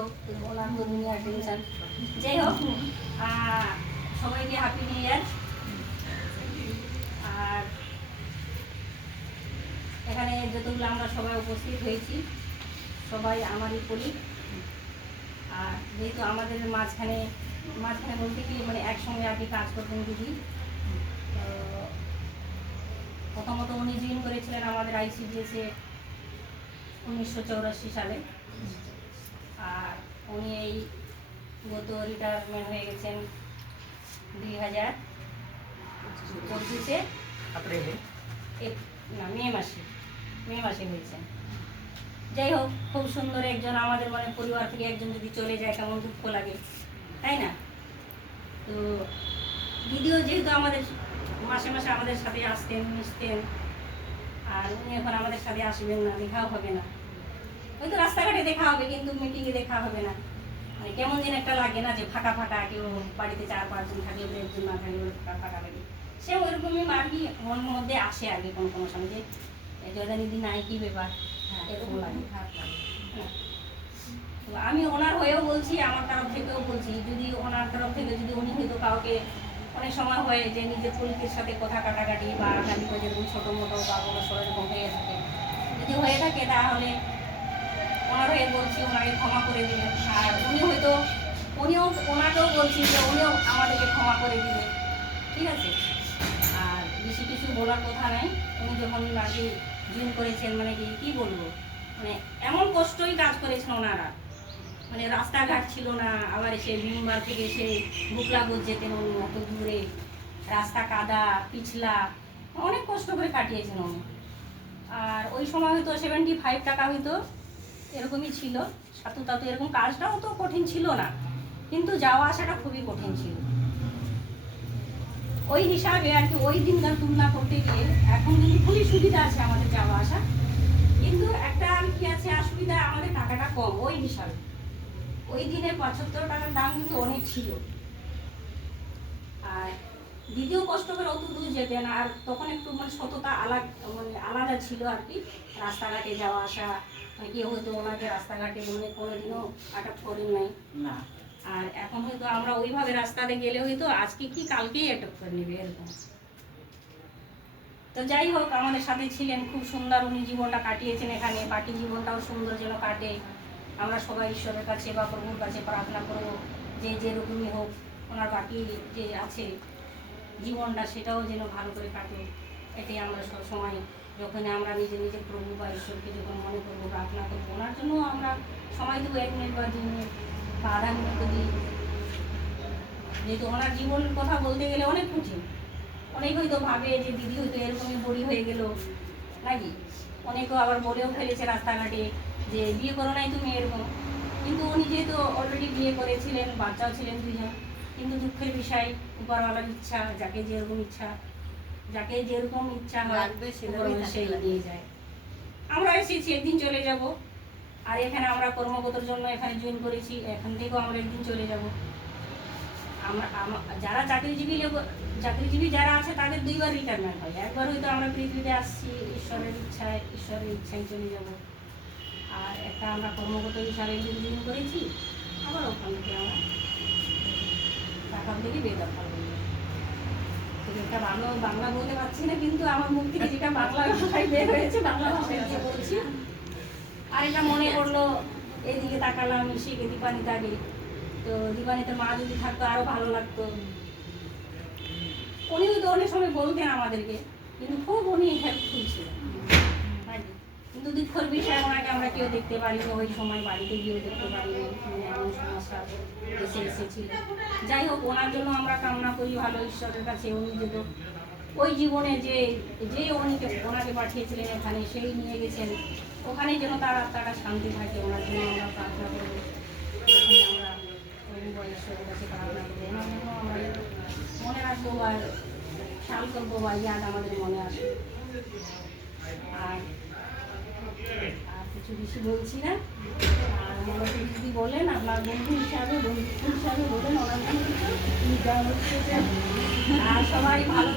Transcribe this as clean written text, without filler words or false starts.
হোক, ওনার তো দুনিয়ার টেনশন। যাই হোক, সবাইকে হ্যাপি নিউ ইয়ার। আর এখানে যতগুলো আমরা সবাই উপস্থিত হয়েছি সবাই আমারই কলিগ। আর যেহেতু আমাদের মাঝখানে বলতে কি মানে একসঙ্গে আর কি কাজ করতেন দিদি। তো প্রথমত উনি জয়েন করেছিলেন আমাদের ICDS-এ 1984 সালে। আর উনি এই গত রিটায়ারমেন্ট হয়ে গেছেন 2025-এ এপ্রিলে না মে মাসে হয়েছেন। যাই হোক, খুব সুন্দর একজন আমাদের মানে পরিবার থেকে একজন যদি চলে যায় কেমন দুঃখ লাগে, তাই না? তো দিদিও যেহেতু আমাদের মাসে মাসে আমাদের সাথে আসতেন মিশতেন, আর উনি এখন আমাদের সাথে আসবেন না, দেখাও হবে না। হয়তো রাস্তাঘাটে দেখা হবে কিন্তু মিটিংয়ে দেখা হবে না। মানে কেমন যেন একটা লাগে না যে ফাঁকা ফাঁকা, কেউ বাড়িতে 4-5 জন থাকলে একজন না থাকলে ফাঁকা ফাঁকা লাগে। সে ওইরকমই আর কি মনের মধ্যে আসে আর কি কোনো সময় যে জয়দানিদি নাই, কি ব্যাপার, এরকম লাগে। তো আমি ওনার হয়েও বলছি, আমার তরফ থেকেও বলছি, যদি ওনার তরফ থেকে যদি উনি হয়তো কাউকে অনেক সময় হয় যে নিজের কলিগের সাথে কথা কাটাকাটি বা গালি যেরকম ছোটো মোটো বা কোনো সরকম হয়ে থাকে, যদি হয়ে থাকে তাহলে ওনার হয়ে বলছি ওনাকে ক্ষমা করে দিবেন। আর ওনাকেও বলছি যে উনিও আমাদেরকে ক্ষমা করে দিবেন, ঠিক আছে? আর বেশি কিছু বলার কথা নেই। উনি যখন আর কি জয়েন করেছেন মানে কি বলবো, মানে এমন কষ্টই কাজ করেছেন ওনারা। মানে রাস্তাঘাট ছিল না, আবার এসে বিমবার থেকে এসে বুকলাগুজ যেতেন উনি অত দূরে, রাস্তা কাদা পিছলা, অনেক কষ্ট করে কাটিয়েছেন উনি। আর ওই সময় হয়তো 75 টাকা হয়তো এরকমই ছিল, সাতু তাতু এরকম কাজটাও তো কঠিন ছিল না, কিন্তু যাওয়া আসাটা খুবই কঠিন ছিল। ওই হিসাবে আর কি ওই দিনকার তুলনা করতে গিয়ে এখন কিন্তু খুবই সুবিধা আছে আমাদের যাওয়া আসা, কিন্তু একটা কি আছে অসুবিধা, আমাদের টাকাটা কম ওই হিসাবে। ওই দিনের 75 টাকার দাম কিন্তু অনেক ছিল। আর দ্বিতীয় কষ্ট করে অত দূর যেতেন, আর তখন একটু মানে সততা আলাদা ছিল আর কি। রাস্তাঘাটে যাওয়া আসা, কেউ হয়তো ওনাকে রাস্তাঘাটে মানে কোনোদিনও আটক করেন নাই না। আর এখন হয়তো আমরা ওইভাবে রাস্তাতে গেলে হয়তো আজকে কি কালকেই আটক করে নেবে এরকম। তো যাই হোক, আমাদের সাথে ছিলেন, খুব সুন্দর উনি জীবনটা কাটিয়েছেন এখানে। বাকি জীবনটাও সুন্দর যেন কাটে, আমরা সবাই ঈশ্বরের কাছে বা প্রভুর কাছে প্রার্থনা করবো যে যেরকমই হোক ওনার বাকি যে আছে জীবনটা সেটাও যেন ভালো করে কাটে। এটাই আমরা সবসময় যখন আমরা নিজের প্রভু বা ঈশ্বরকে যখন মনে করবো প্রার্থনা করবো, ওনার জন্য আমরা সময় দেবো 1 মিনিট বা 2 মিনিট বা আধা মিনিট দিই। যেহেতু ওনার জীবনের কথা বলতে গেলে অনেক কঠিন। অনেক হয়তো ভাবে যে দিদি হয়তো এরকমই বড়ি হয়ে গেল নাকি, অনেকেও আবার বলেও ফেলেছে রাস্তাঘাটে যে বিয়ে করো নাই তুমি এরকম। কিন্তু উনি যেহেতু অলরেডি বিয়ে করেছিলেন, বাচ্চাও ছিলেন 2 জন, কিন্তু দুঃখের বিষয় উপরওয়ালার ইচ্ছা, যাকে যেরকম ইচ্ছা হয় সেই নিয়ে যায়। আমরা এসেছি, একদিন চলে যাব। আর এখানে আমরা কর্মগতর জন্য এখানে জয়েন করেছি, এখান থেকেও আমরা একদিন চলে যাব। যারা চাকরিজীবী যারা আছে তাদের 2 বার রিটায়ারমেন্ট হয়। একবার হয়তো আমরা পৃথিবীতে আসছি ঈশ্বরের ইচ্ছায় চলে যাব, আর একটা আমরা কর্মগত হিসাবে জয়েন করেছি, আবার ওখান থেকে আমরা টাকা থেকে বেতন পাবো। একটা বাংলা বলতে পারছি না, কিন্তু আমার মুখ থেকে যেটা বাংলা ভাষায় বের হয়েছে বাংলা ভাষায় বলছি। আর এটা মনে করলো, এইদিকে তাকালাম শিখে দীপানিতাকে, তো দীপানিতার মা যদি থাকতো আরো ভালো লাগতো। উনি তো অনেক সময় বলতেন আমাদেরকে, কিন্তু খুব উনি হেল্পফুল ছিলেন। কিন্তু দুঃখের বিষয় ওনাকে আমরা কেউ দেখতে পারিনি, ওই সময় বাড়িতে গিয়েও দেখতে পারিনি, এমন সমস্যা এসেছিল। যাই হোক, ওনার জন্য আমরা কামনা করি ভালো ঈশ্বরের কাছে, উনি যেন ওই জীবনে যে ওনাকে পাঠিয়েছিলেন এখানে, সেই নিয়ে গেছেন ওখানে যেন তার আত্মাটা শান্তি থাকে। ওনার জন্য আমরা প্রার্থনা করবো, আমরা প্রভু ঈশ্বরের কাছে প্রার্থনা করবো। ওনার জন্য আমরা মনে রাখবো বা খেয়াল করবো বা ইয়াদ আমাদের মনে আসে। আর কিছু বেশি বলছি না। আর মনে যদি বলেন আপনার বন্ধু হিসাবে বলেন ওনার জন্য কিছু, আর সবাই ভালো